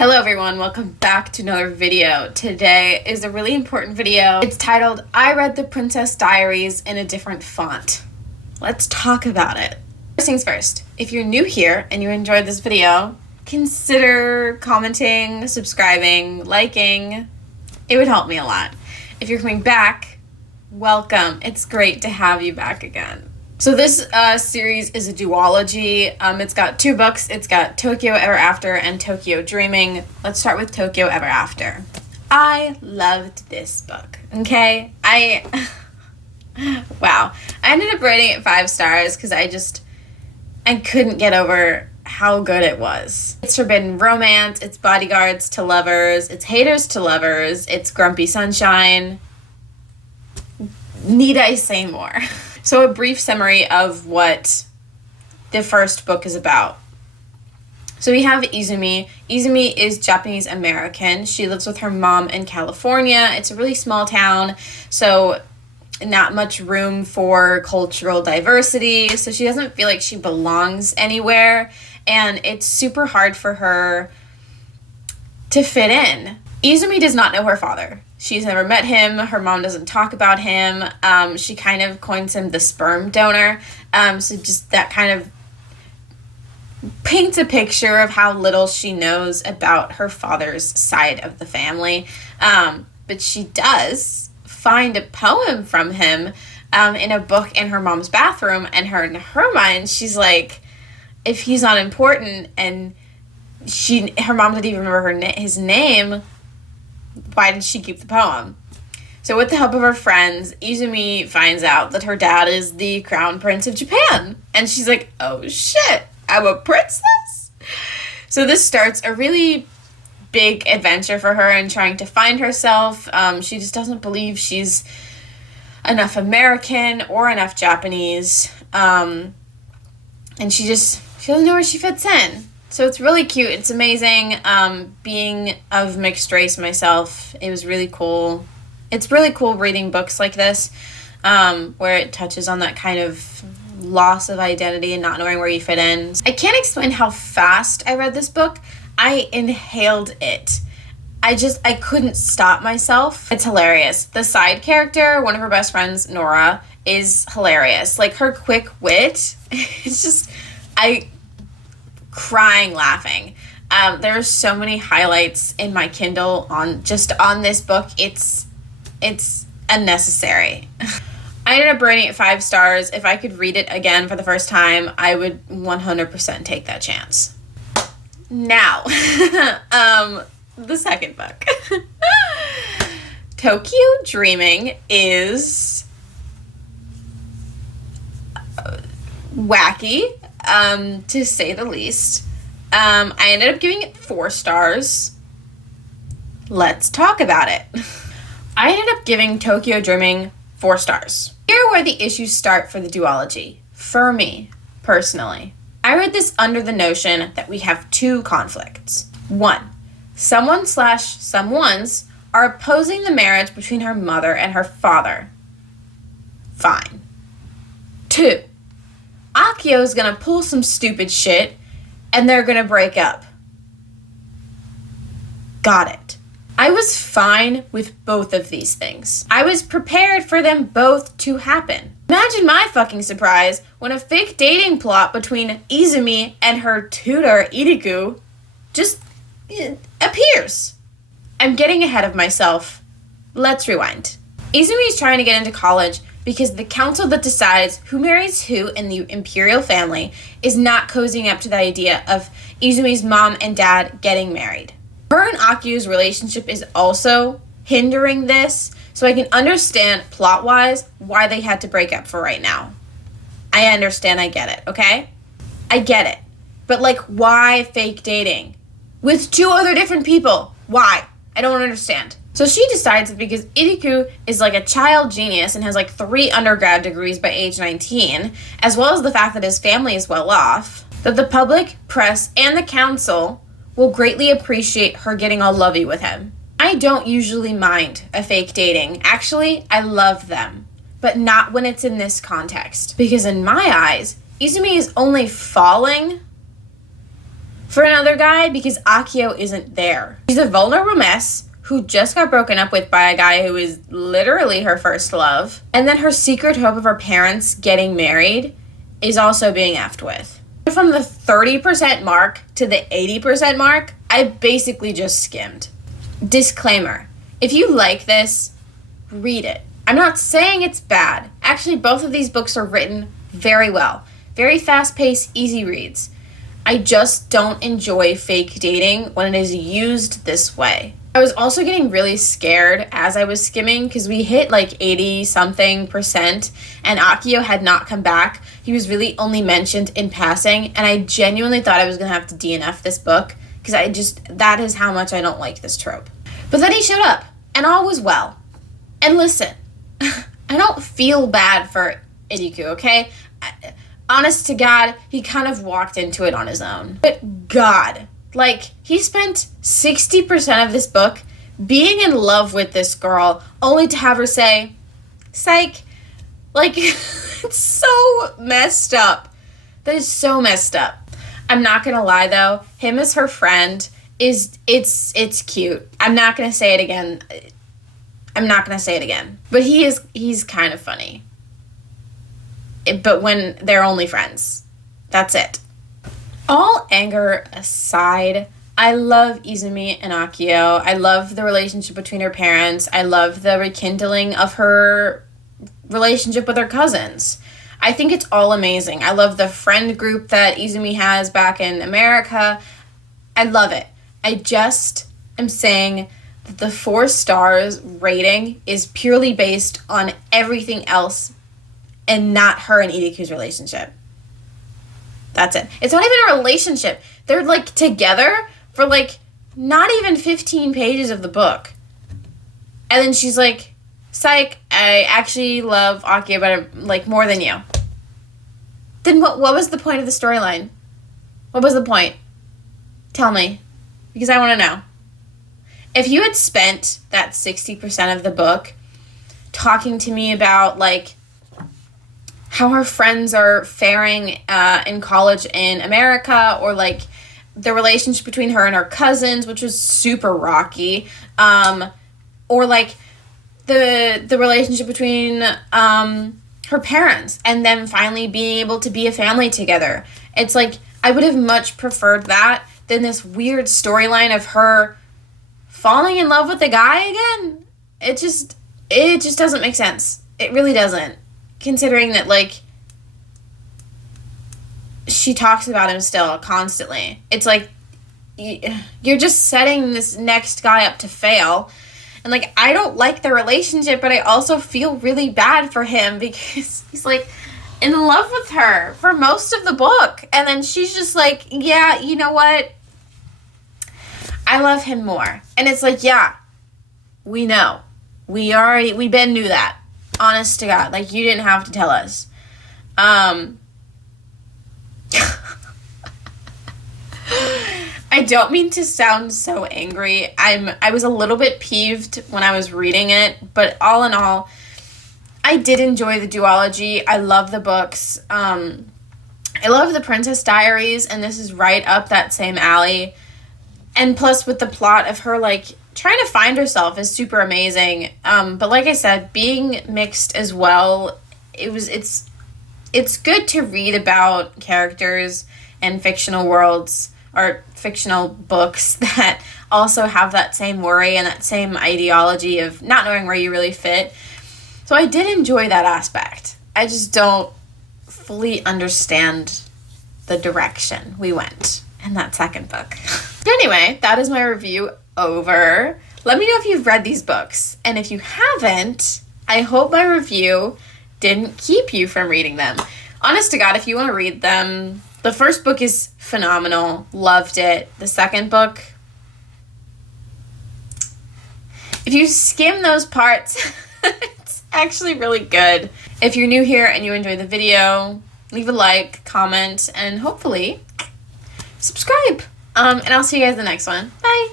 Hello everyone, welcome back to another video. Today is a really important video. It's titled, I Read the Princess Diaries in a Different Font. Let's talk about it. First things first, if you're new here and you enjoyed this video, consider commenting, subscribing, liking. It would help me a lot. If you're coming back, welcome. It's great to have you back again. So this series is a duology. It's got two books. It's got Tokyo Ever After and Tokyo Dreaming. Let's start with Tokyo Ever After. I loved this book, okay? Wow. I ended up rating it 5 stars because I couldn't get over how good it was. It's forbidden romance, it's bodyguards to lovers, it's haters to lovers, it's grumpy sunshine. Need I say more? So a brief summary of what the first book is about. So we have Izumi. Izumi is Japanese American. She lives with her mom in California. It's a really small town, so not much room for cultural diversity. So she doesn't feel like she belongs anywhere, and it's super hard for her to fit in. Izumi does not know her father. She's never met him. Her mom doesn't talk about him. She kind of coins him the sperm donor. So just that kind of paints a picture of how little she knows about her father's side of the family. But she does find a poem from him in a book in her mom's bathroom. And in her mind, she's like, if he's not important and her mom didn't even remember his name, why did she keep the poem? So with the help of her friends, Izumi finds out that her dad is the crown prince of Japan. And she's like, oh shit, I'm a princess? So this starts a really big adventure for her in trying to find herself. She just doesn't believe she's enough American or enough Japanese. And she doesn't know where she fits in. So it's really cute. It's amazing. Being of mixed race myself, it was really cool. It's really cool reading books like this, where it touches on that kind of loss of identity and not knowing where you fit in. I can't explain how fast I read this book. I inhaled it. I couldn't stop myself. It's hilarious. The side character, one of her best friends, Nora, is hilarious. Like, her quick wit, it's just, crying laughing. There's so many highlights in my Kindle on this book. It's unnecessary. I ended up rating it 5 stars. If I could read it again for the first time, I would 100% take that chance. Now, the second book. Tokyo Dreaming is wacky, to say the least. I ended up giving it 4 stars. Let's talk about it. I ended up giving Tokyo Dreaming 4 stars. Here are where the issues start for the duology. For me, personally. I read this under the notion that we have 2 conflicts. 1. Someone/someones are opposing the marriage between her mother and her father. Fine. 2. Akio's gonna pull some stupid shit, and they're gonna break up. Got it. I was fine with both of these things. I was prepared for them both to happen. Imagine my fucking surprise when a fake dating plot between Izumi and her tutor, Iriku, just appears. I'm getting ahead of myself. Let's rewind. Izumi's trying to get into college because the council that decides who marries who in the imperial family is not cozying up to the idea of Izumi's mom and dad getting married. Her and Akio's relationship is also hindering this, so I can understand plot-wise why they had to break up for right now. I understand, I get it, okay? I get it. But why fake dating? With 2 other different people. Why? I don't understand. So she decides that because Iriku is a child genius and has 3 undergrad degrees by age 19, as well as the fact that his family is well off, that the public, press, and the council will greatly appreciate her getting all lovey with him. I don't usually mind a fake dating. Actually, I love them. But not when it's in this context. Because in my eyes, Izumi is only falling for another guy because Akio isn't there. She's a vulnerable mess who just got broken up with by a guy who is literally her first love. And then her secret hope of her parents getting married is also being effed with. From the 30% mark to the 80% mark, I basically just skimmed. Disclaimer, if you like this, read it. I'm not saying it's bad. Actually, both of these books are written very well. Very fast-paced, easy reads. I just don't enjoy fake dating when it is used this way. I was also getting really scared as I was skimming because we hit like 80-something% and Akio had not come back. He was really only mentioned in passing, and I genuinely thought I was going to have to DNF this book because that is how much I don't like this trope. But then he showed up, and all was well. And listen, I don't feel bad for Iriku, okay? Honest to God, he kind of walked into it on his own. But God, like, he spent 60% of this book being in love with this girl, only to have her say, psych. Like, it's so messed up. That is so messed up. I'm not gonna lie, though. Him as her friend it's cute. I'm not gonna say it again. But he's kind of funny. But when they're only friends. That's it. All anger aside, I love Izumi and Akio. I love the relationship between her parents. I love the rekindling of her relationship with her cousins. I think it's all amazing. I love the friend group that Izumi has back in America. I love it. I just am saying that the 4 stars rating is purely based on everything else and not her and Iriku's relationship. That's it. It's not even a relationship. They're, like, together for, like, not even 15 pages of the book. And then she's like, psych, I actually love Akio better, like, more than you. Then what was the point of the storyline? What was the point? Tell me. Because I want to know. If you had spent that 60% of the book talking to me about, like, how her friends are faring in college in America, or like the relationship between her and her cousins, which was super rocky, or like the relationship between her parents and them finally being able to be a family together. It's like, I would have much preferred that than this weird storyline of her falling in love with a guy again. It just doesn't make sense. It really doesn't. Considering that, like, she talks about him still constantly. It's like, you're just setting this next guy up to fail. And, like, I don't like the relationship, but I also feel really bad for him because he's, like, in love with her for most of the book. And then she's just like, yeah, you know what? I love him more. And it's like, yeah, we know. We Ben knew that. Honest to God, like, you didn't have to tell us. I don't mean to sound so angry. I was a little bit peeved when I was reading it, but all in all, I did enjoy the duology. I love the books. I love the Princess Diaries, and this is right up that same alley. And plus, with the plot of her, like, trying to find herself is super amazing. But like I said, being mixed as well, it's good to read about characters and fictional worlds or fictional books that also have that same worry and that same ideology of not knowing where you really fit. So I did enjoy that aspect. I just don't fully understand the direction we went in that second book. But anyway, that is my review over. Let me know if you've read these books. And if you haven't, I hope my review didn't keep you from reading them. Honest to God, if you want to read them, the first book is phenomenal. Loved it. The second book, if you skim those parts, it's actually really good. If you're new here and you enjoyed the video, leave a like, comment, and hopefully subscribe. And I'll see you guys in the next one. Bye.